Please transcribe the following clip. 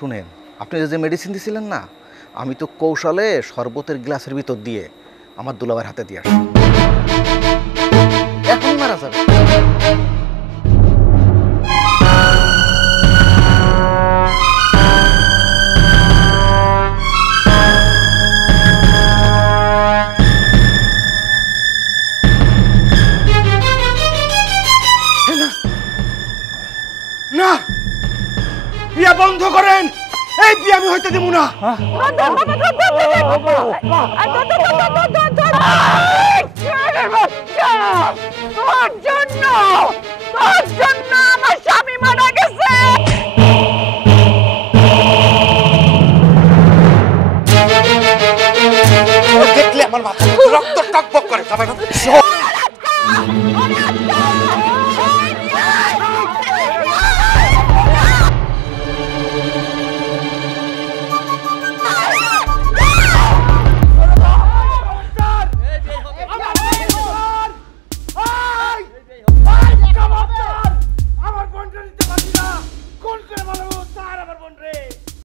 শুনেন, আপনি যে মেডিসিন দিছিলেন না, আমি তো কৌশলে শরবতের গ্লাসের ভিতর দিয়ে আমার দুলাভাইয়ের হাতে দিয়ে আসি। এখনই মারা যাবে। না, বিয়া বন্ধ করেন। এই বিয়া আমি হইতে দেব না। তোর জন্য আমার স্বামী মারা গেছে।